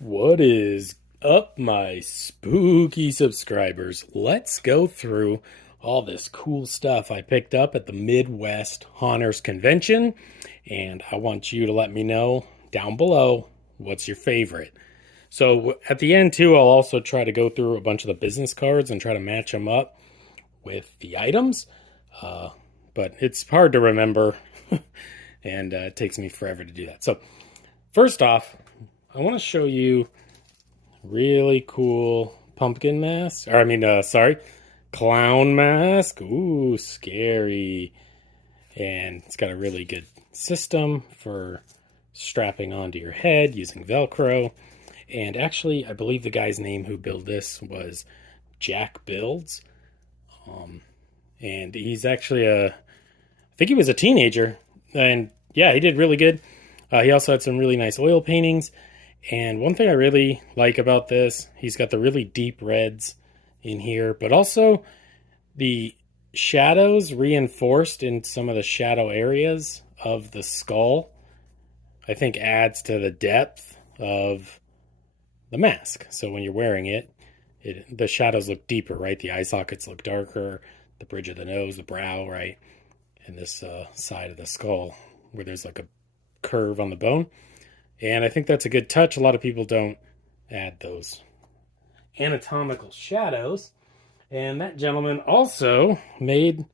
What is up, my spooky subscribers? Let's go through all this cool stuff I picked up at the Midwest Haunters Convention, and I want you to let me know down below what's your favorite. So at the end, too, I'll also try to go through a bunch of the business cards and try to match them up with the items, but it's hard to remember, and it takes me forever to do that. So first off, I want to show you really cool pumpkin mask. Clown mask. Ooh, scary. And it's got a really good system for strapping onto your head using Velcro. And actually, I believe the guy's name who built this was Jack Builds. And he's actually I think he was a teenager. And yeah, he did really good. He also had some really nice oil paintings. And one thing I really like about this, he's got the really deep reds in here, but also the shadows reinforced in some of the shadow areas of the skull, I think adds to the depth of the mask. So when you're wearing it, the shadows look deeper, right? The eye sockets look darker, the bridge of the nose, the brow, right? And this side of the skull where there's like a curve on the bone. And I think that's a good touch. A lot of people don't add those anatomical shadows. And that gentleman also made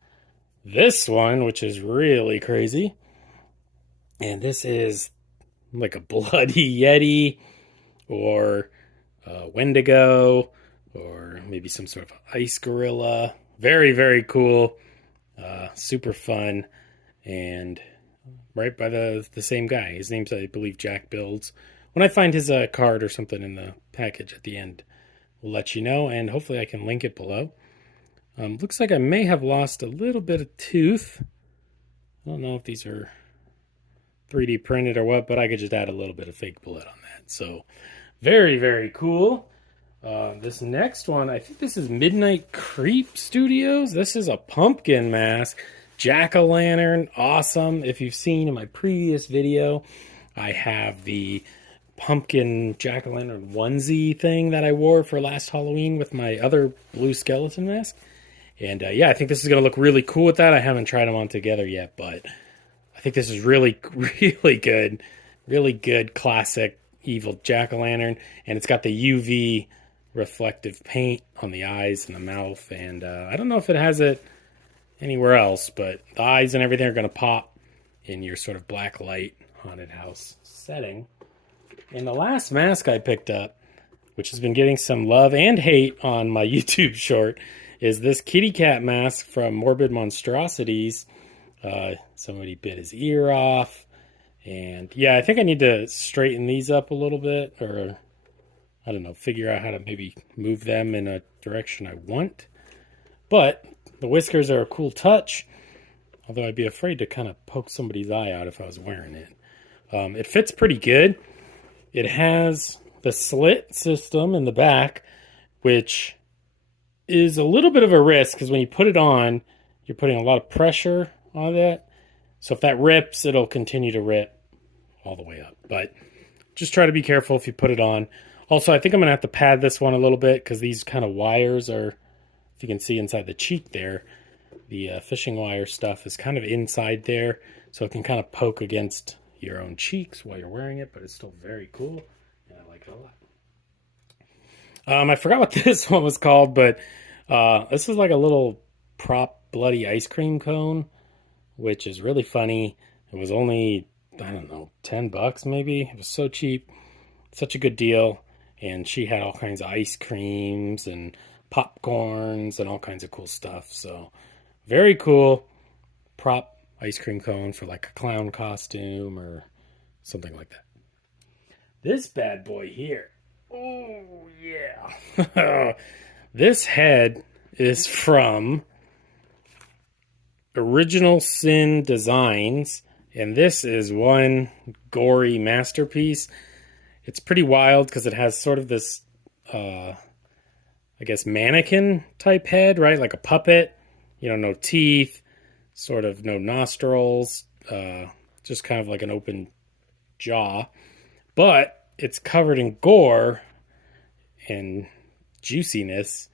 this one, which is really crazy. And this is like a bloody Yeti or a Wendigo or maybe some sort of ice gorilla. Very, very cool. Super fun. And right by the same guy. His name's, I believe, Jack Builds. When I find his card or something in the package at the end, we'll let you know, and hopefully I can link it below. Looks like I may have lost a little bit of tooth. I don't know if these are 3D printed or what, but I could just add a little bit of fake blood on that. So, very, very cool. This next one, I think this is Midnight Creep Studios. This is a pumpkin mask. Jack-o'-lantern, awesome. If you've seen in my previous video, I have the pumpkin jack-o'-lantern onesie thing that I wore for last Halloween with my other blue skeleton mask. And yeah, I think this is going to look really cool with that. I haven't tried them on together yet, but I think this is really, really good. Really good classic evil jack-o'-lantern. And it's got the UV reflective paint on the eyes and the mouth. And I don't know if it has it anywhere else, but the eyes and everything are going to pop in your sort of black light haunted house setting. And the last mask I picked up, which has been getting some love and hate on my YouTube short, is this kitty cat mask from Morbid Monstrosities. Somebody bit his ear off. And yeah, I think I need to straighten these up a little bit, or I don't know, figure out how to maybe move them in a direction I want. But the whiskers are a cool touch, although I'd be afraid to kind of poke somebody's eye out if I was wearing it. It fits pretty good. It has the slit system in the back, which is a little bit of a risk because when you put it on, you're putting a lot of pressure on that. So if that rips, it'll continue to rip all the way up. But just try to be careful if you put it on. Also, I think I'm going to have to pad this one a little bit because these kind of wires are, if you can see inside the cheek there, the fishing wire stuff is kind of inside there, so it can kind of poke against your own cheeks while you're wearing it, but it's still very cool, and I like it a lot. I forgot what this one was called, but this is like a little prop bloody ice cream cone, which is really funny. It was only, I don't know, $10 maybe. It was so cheap, such a good deal, and she had all kinds of ice creams and popcorns and all kinds of cool stuff. So very cool prop ice cream cone for like a clown costume or something like that. This bad boy here. Oh yeah. This head is from Original Sin Designs, and this is one gory masterpiece. It's pretty wild because it has sort of this I guess mannequin type head, right? Like a puppet, no teeth, sort of no nostrils, just kind of like an open jaw. But it's covered in gore and juiciness,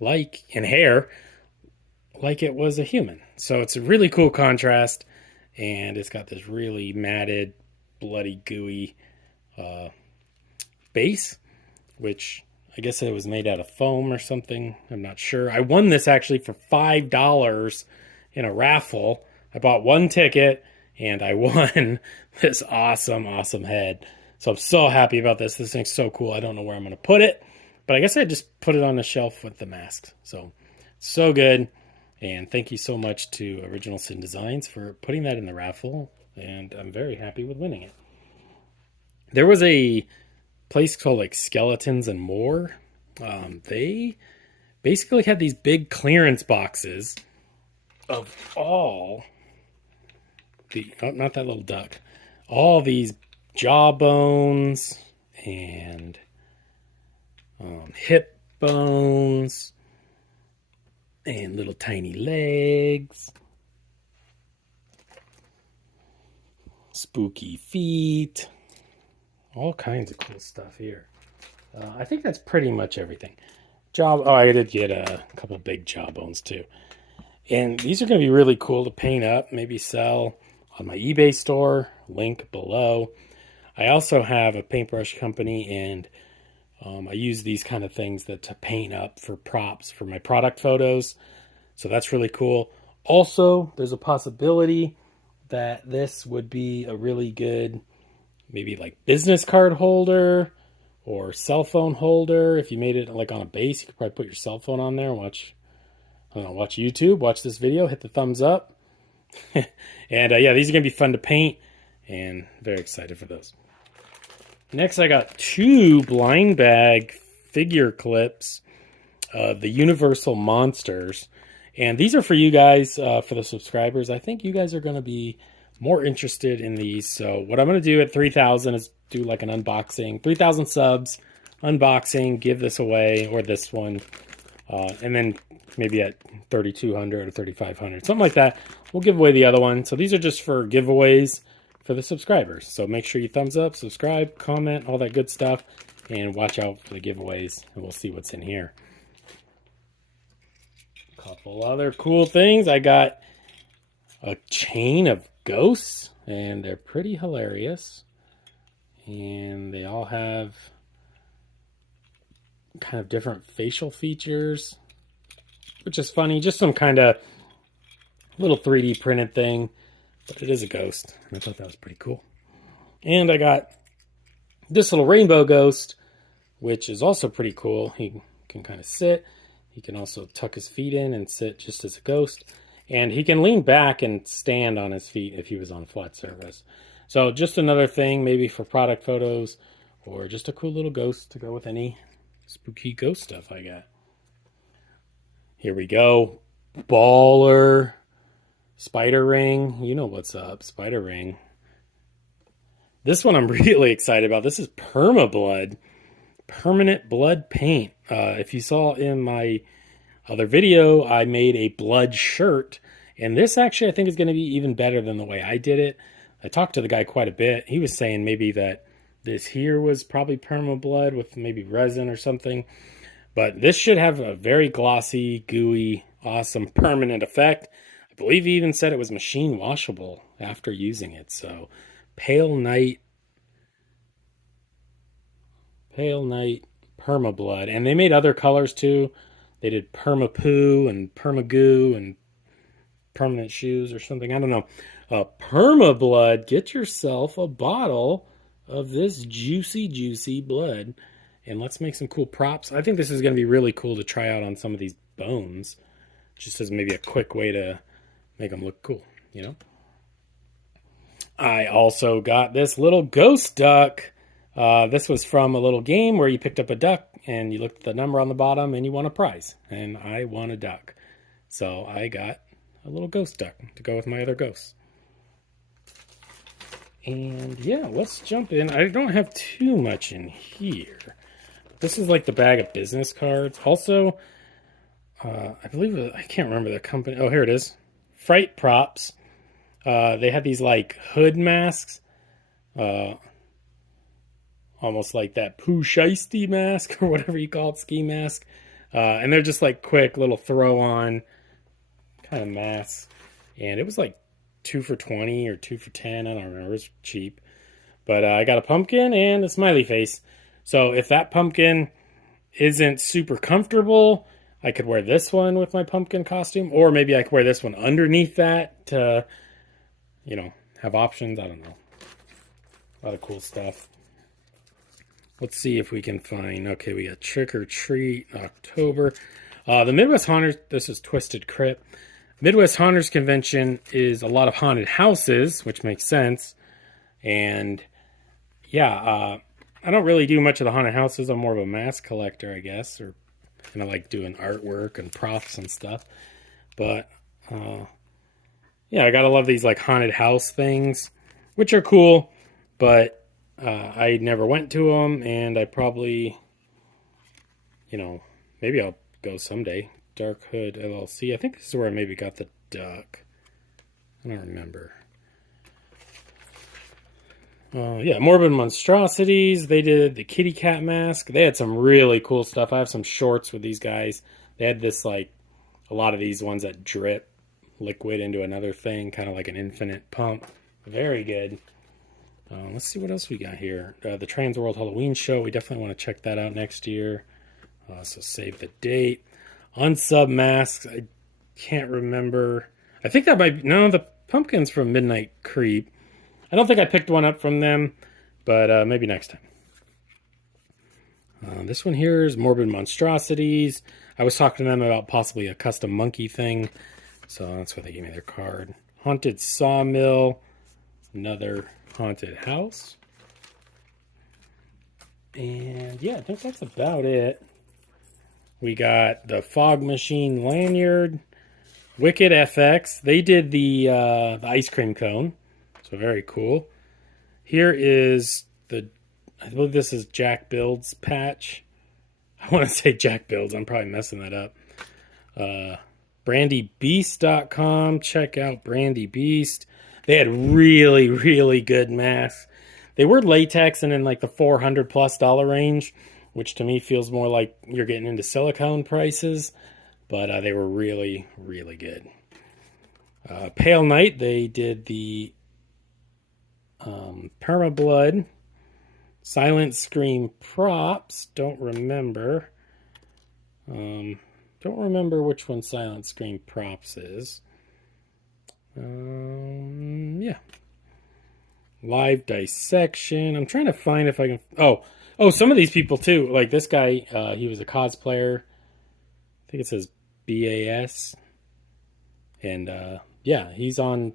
like in hair, like it was a human. So it's a really cool contrast, and it's got this really matted, bloody, gooey base, which I guess it was made out of foam or something. I'm not sure. I won this actually for $5 in a raffle. I bought one ticket and I won this awesome head. So I'm so happy about this. This thing's so cool. I don't know where I'm going to put it, but I guess I just put it on the shelf with the masks. So good. And thank you so much to Original Sin Designs for putting that in the raffle. And I'm very happy with winning it. There was a place called like Skeletons and More. They basically had these big clearance boxes of all the, oh, not that little duck, all these jaw bones and hip bones and little tiny legs, spooky feet, all kinds of cool stuff here. I think that's pretty much everything. I did get a couple big jawbones too. And these are going to be really cool to paint up, maybe sell on my eBay store, link below. I also have a paintbrush company, and I use these kind of things to paint up for props for my product photos. So that's really cool. Also, there's a possibility that this would be a really good, maybe like business card holder or cell phone holder. If you made it like on a base, you could probably put your cell phone on there and watch YouTube, watch this video, hit the thumbs up. And yeah, these are going to be fun to paint, and very excited for those. Next, I got 2 blind bag figure clips of the Universal Monsters. And these are for you guys, for the subscribers. I think you guys are going to be more interested in these. So what I'm going to do at 3,000 is do like an unboxing. 3,000 subs, unboxing, give this away, or this one. And then maybe at 3,200 or 3,500, something like that, we'll give away the other one. So these are just for giveaways for the subscribers. So make sure you thumbs up, subscribe, comment, all that good stuff, and watch out for the giveaways, and we'll see what's in here. A couple other cool things. I got a chain of ghosts, and they're pretty hilarious. And they all have kind of different facial features, which is funny. Just some kind of little 3D printed thing, but it is a ghost, and I thought that was pretty cool. And I got this little rainbow ghost, which is also pretty cool. He can kind of sit. He can also tuck his feet in and sit just as a ghost. And he can lean back and stand on his feet if he was on a flat surface. So just another thing maybe for product photos, or just a cool little ghost to go with any spooky ghost stuff I got. Here we go. Baller spider ring. You know what's up, spider ring. This one I'm really excited about. This is Permablood, permanent blood paint. If you saw in my other video, I made a blood shirt, and this actually I think is going to be even better than the way I did it. I talked to the guy quite a bit. He was saying maybe that this here was probably Permablood with maybe resin or something. But this should have a very glossy, gooey, awesome permanent effect. I believe he even said it was machine washable after using it. So Pale Night Permablood. And they made other colors too. They did Permapoo and Permagoo and Permanent Shoes or something. I don't know. Permablood, get yourself a bottle of this juicy blood, and let's make some cool props. I think this is going to be really cool to try out on some of these bones, just as maybe a quick way to make them look cool, you know. I also got this little ghost duck. This was from a little game where you picked up a duck and you looked at the number on the bottom and you won a prize, and I won a duck. So I got a little ghost duck to go with my other ghosts. And yeah, let's jump in. I don't have too much in here. This is like the bag of business cards. Also, I believe, I can't remember the company. Oh, here it is. Fright Props. They had these like hood masks on almost like that poo shiesty mask or whatever you call it, ski mask. And they're just like quick little throw on kind of masks. And it was like 2 for $20 or 2 for $10. I don't remember. It was cheap. But I got a pumpkin and a smiley face. So if that pumpkin isn't super comfortable, I could wear this one with my pumpkin costume. Or maybe I could wear this one underneath that to, have options. I don't know. A lot of cool stuff. Let's see if we can find... Okay, we got Trick or Treat, October. The Midwest Haunters... This is Twisted Crypt. Midwest Haunters Convention is a lot of haunted houses, which makes sense. And... yeah, I don't really do much of the haunted houses. I'm more of a mask collector, I guess, or kind of like doing artwork and props and stuff. But, yeah, I gotta love these, like, haunted house things, which are cool, but I never went to them, and I probably, maybe I'll go someday. Dark Hood LLC. I think this is where I maybe got the duck. I don't remember. Yeah, Morbid Monstrosities. They did the kitty cat mask. They had some really cool stuff. I have some shorts with these guys. They had this, like, a lot of these ones that drip liquid into another thing, kind of like an infinite pump. Very good. Let's see what else we got here. The Trans World Halloween Show. We definitely want to check that out next year. So save the date. Unsub masks. I can't remember. I think that might be... No, the pumpkin's from Midnight Creep. I don't think I picked one up from them, but maybe next time. This one here is Morbid Monstrosities. I was talking to them about possibly a custom monkey thing, so that's why they gave me their card. Haunted Sawmill, another haunted house. And yeah, I think that's about it. We got the Fog Machine lanyard, Wicked FX. They did the ice cream cone. So very cool. Here is I believe this is Jack Builds patch. I want to say Jack Builds. I'm probably messing that up. BrandyBeast.com. Check out Brandy Beast. They had really, really good masks. They were latex and in like the $400+ range, which to me feels more like you're getting into silicone prices. But they were really, really good. Pale Knight. They did the Permablood, Silent Scream props. Don't remember which one Silent Scream props is. Yeah. Live dissection. I'm trying to find if I can... Oh, some of these people too. Like this guy, he was a cosplayer. I think it says BAS. And yeah, he's on...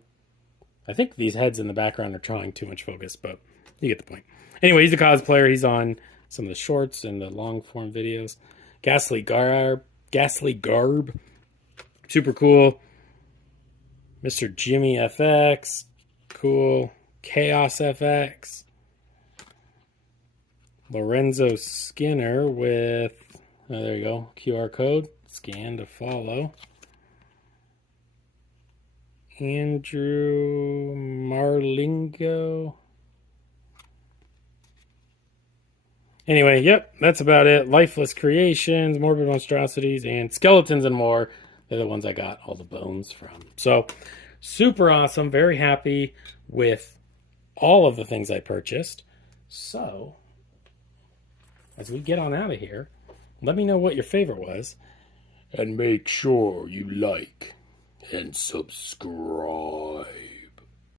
I think these heads in the background are trying too much focus, but you get the point. Anyway, he's a cosplayer. He's on some of the shorts and the long form videos. Ghastly Garb. Super cool. Mr. Jimmy FX. Cool. Chaos FX. Lorenzo Skinner with, there you go, QR code. Scan to follow. Andrew Marlingo. Anyway, yep, that's about it. Lifeless Creations, Morbid Monstrosities, and Skeletons and More. They're the ones I got all the bones from. So, super awesome. Very happy with all of the things I purchased. So, as we get on out of here, let me know what your favorite was. And make sure you like and subscribe.